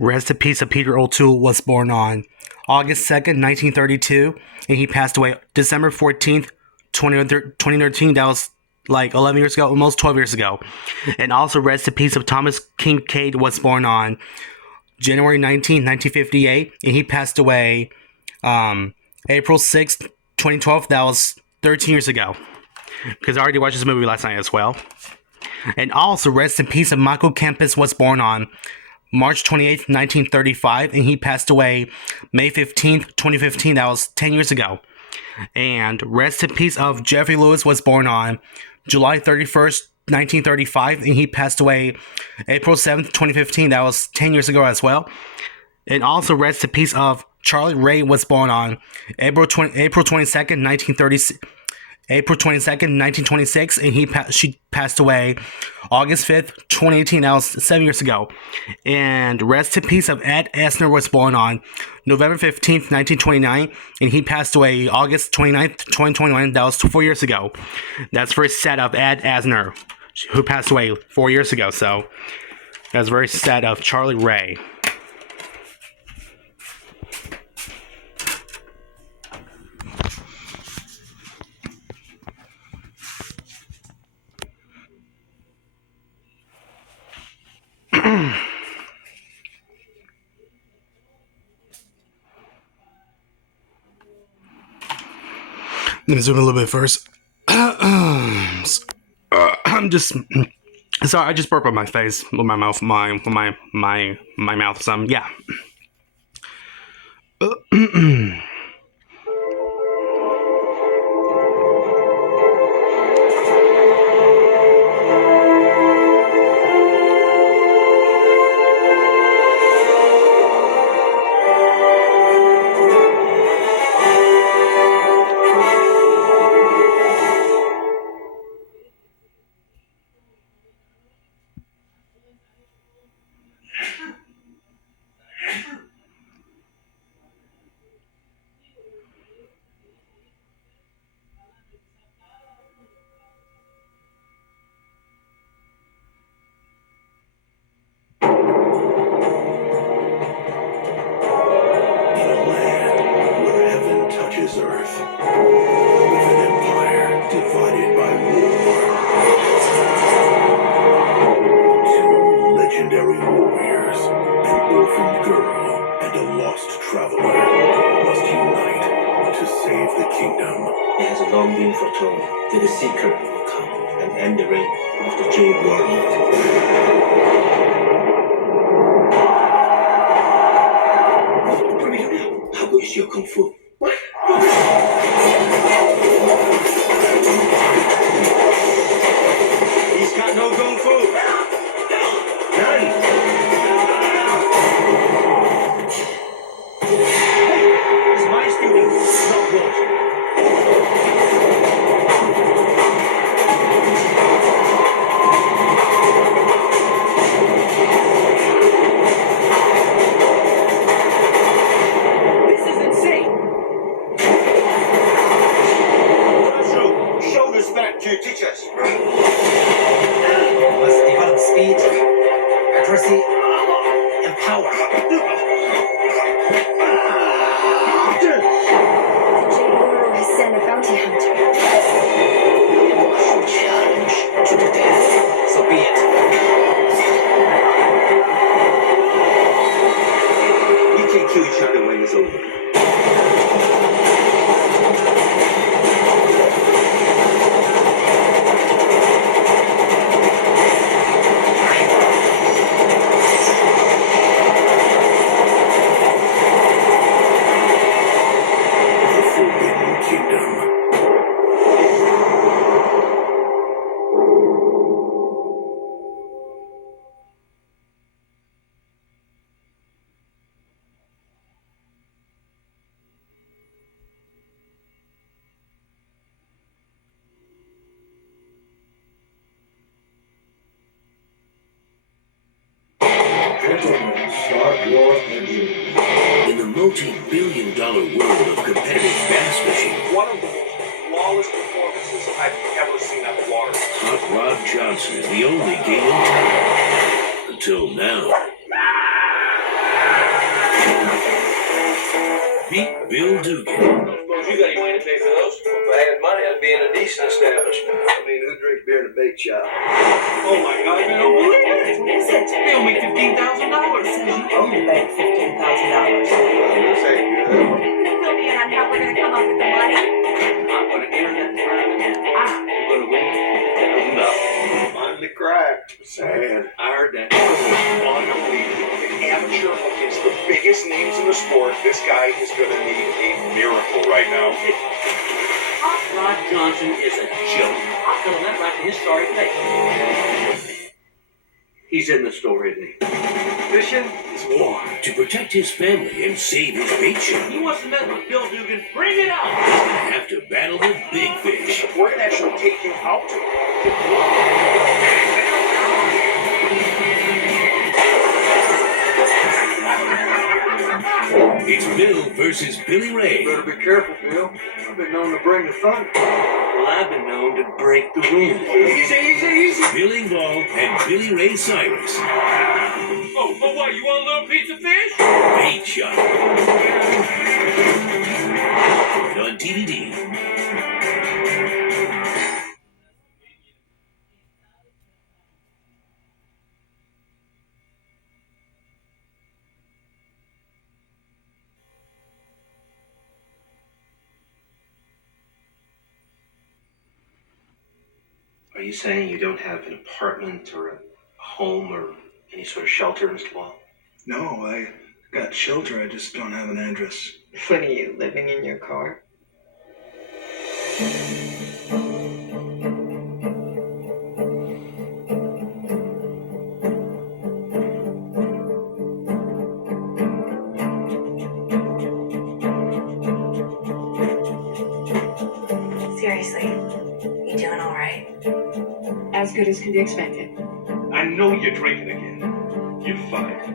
Rest in peace of Peter O'Toole was born on August 2nd, 1932, and he passed away December 14th, 2013. That was like 11 years ago, almost 12 years ago. And also rest in peace of Thomas Kinkade was born on January 19th, 1958, and he passed away April 6th, 2012. That was 13 years ago. Because I already watched this movie last night as well. And also rest in peace of Michael Kempis was born on March 28th, 1935, and he passed away May 15th, 2015. That was 10 years ago. And rest in peace of Jeffrey Lewis was born on July 31st, 1935, and he passed away April 7th, 2015. That was 10 years ago as well. And also rest in peace of Charlie Ray was born on April 22nd, 1926, and she passed away August 5th, 2018. That was 7 years ago. And rest in peace of Ed Asner was born on November 15th, 1929, and he passed away August 29th, 2021. That was 4 years ago. That's very sad of Ed Asner, who passed away 4 years ago. So that's very sad of Charlie Ray. Let me zoom in a little bit first. I'm just sorry. I just burped on my face with my mouth, my mouth. Some yeah. Earth, with an empire divided by war. Two legendary warriors, an orphaned girl and a lost traveler, must unite to save the kingdom. It has long been foretold that the Seeker will come and end the reign of the Jade World. What do we do now? How good is your kung fu? What? He's got no kung fu. None. Hey, it's my student, not yours. Teachers. Must develop speed, accuracy, and power. The Jade Warrior has sent a bounty hunter. Challenge to the death. So be it. We can kill each other when it's over. Gentlemen, start your engine. In the multi-billion-dollar world of competitive bass fishing, One of the most flawless performances I've ever seen on the water. Hot Rod Johnson is the only game in town. Until now. Meet Bill Dugan. I don't suppose you got any money to pay for those? If I had money, I'd be in a decent establishment. I mean, who drinks beer in a bake shop? Oh my God, I don't believe it. What is it? They owe me $15,000. Says you owe the bank $15,000. This ain't good. Fill me in on how we're gonna come up with the money. I'm going to enter that tournament. We're going to win $50,000. Finally cracked. Sad. I heard that. Unbelievable. An amateur against the biggest names in the sport. This guy is going to need a miracle right now. Hot Rod Johnson is a joke. I'll tell him that right to his sorry face. He's in the store, isn't he? Fishing is war. To protect his family and save his bait shop, He wants to mess with Bill Dugan. Bring it on! he's gonna have to battle the big fish. We're going to actually take him out. It's Bill versus Billy Ray. Better be careful, Bill. I've been known to bring the thunder. Well, I've been known to break the wind. Easy. Billy Ball and Billy Ray Cyrus. Oh, what? You want a little piece of fish? Bait shop. On DVD. Are you saying you don't have an apartment or a home or any sort of shelter, Mr. Wall? No, I got shelter. I just don't have an address. What are you, living in your car? Seriously, you doing all right? As good as can be expected. I know you're drinking again. You're fired.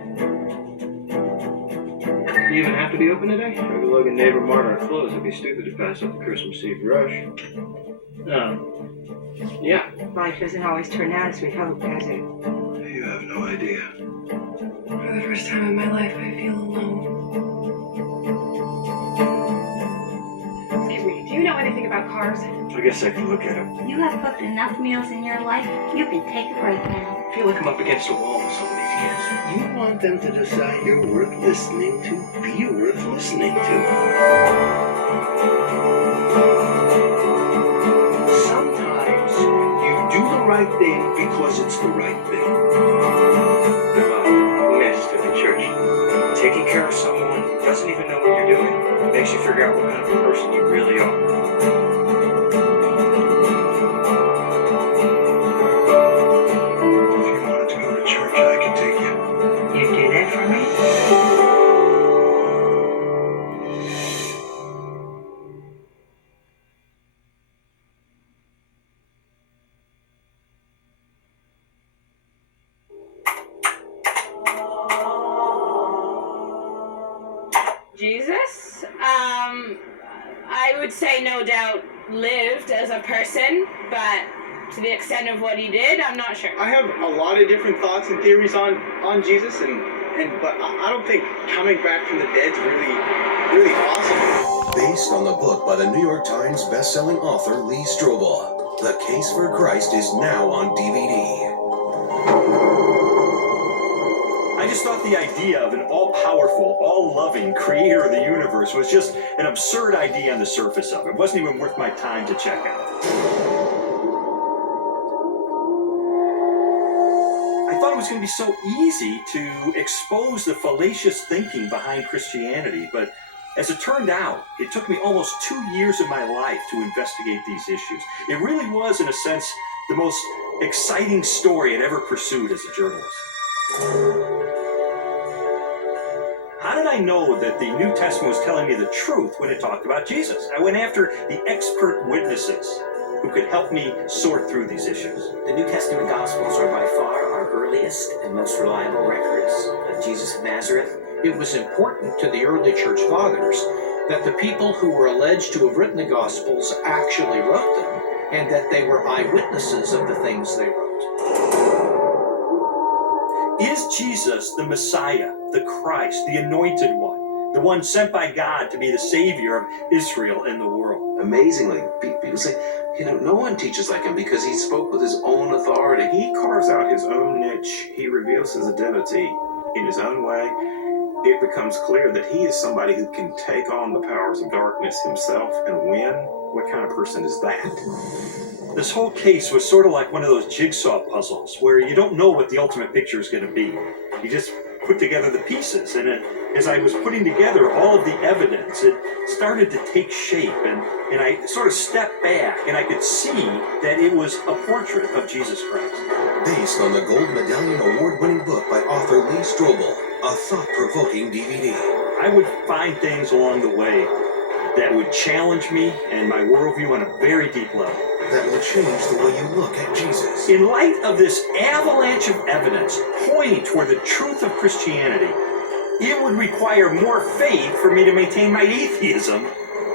You even have to be open today? Every Logan neighbor marked our clothes. It'd be stupid to pass up the Christmas Eve rush. Yeah. Life doesn't always turn out as we hope, does it? You have no idea. For the first time in my life, I feel alone. Excuse me, do you know anything about cars? I guess I can look at him. You have cooked enough meals in your life. You can take a break now. I feel like I'm up against a wall with some of these kids. You want them to decide you're worth listening to? Be worth listening to. Sometimes you do the right thing because it's the right thing. Well, missed at the church. Taking care of someone who doesn't even know what you're doing makes you figure out what kind of a person you really are. If you wanted to go to church, I could take you. You'd do that for me? Jesus, I would say no doubt lived as a person, but to the extent of what he did, I'm not sure. I have a lot of different thoughts and theories on Jesus, but I don't think coming back from the dead's really possible. Based on the book by the New York Times best-selling author Lee Strobel, The Case for Christ is now on DVD. I just thought the idea of an all-powerful, all-loving creator of the universe was just an absurd idea on the surface of it. It wasn't even worth my time to check out. I thought it was going to be so easy to expose the fallacious thinking behind Christianity, but as it turned out, it took me almost 2 years of my life to investigate these issues. It really was, in a sense, the most exciting story I'd ever pursued as a journalist. How did I know that the New Testament was telling me the truth when it talked about Jesus? I went after the expert witnesses who could help me sort through these issues. The New Testament Gospels are by far our earliest and most reliable records of Jesus of Nazareth. It was important to the early church fathers that the people who were alleged to have written the Gospels actually wrote them, and that they were eyewitnesses of the things they wrote. Is Jesus the Messiah, the Christ, the Anointed One? the one sent by God to be the savior of Israel and the world. Amazingly, people say, no one teaches like him because he spoke with his own authority. He carves out his own niche. He reveals his identity in his own way. It becomes clear that he is somebody who can take on the powers of darkness himself and win. What kind of person is that? This whole case was sort of like one of those jigsaw puzzles where you don't know what the ultimate picture is going to be. You just put together the pieces, and as I was putting together all of the evidence, it started to take shape, and I sort of stepped back, and I could see that it was a portrait of Jesus Christ. Based on the Gold Medallion Award-winning book by author Lee Strobel, a thought-provoking DVD. I would find things along the way that would challenge me and my worldview on a very deep level. That will change the way you look at Jesus. In light of this avalanche of evidence pointing toward the truth of Christianity, it would require more faith for me to maintain my atheism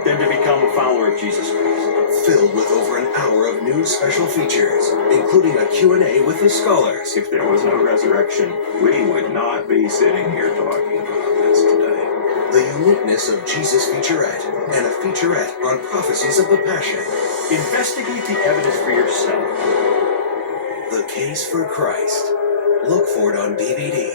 than to become a follower of Jesus Christ. Filled with over an hour of new special features, including a Q&A with the scholars. If there was no resurrection, we would not be sitting here talking about this today. The uniqueness of Jesus featurette, and a featurette on prophecies of the Passion. Investigate the evidence for yourself. The Case for Christ. Look for it on DVD.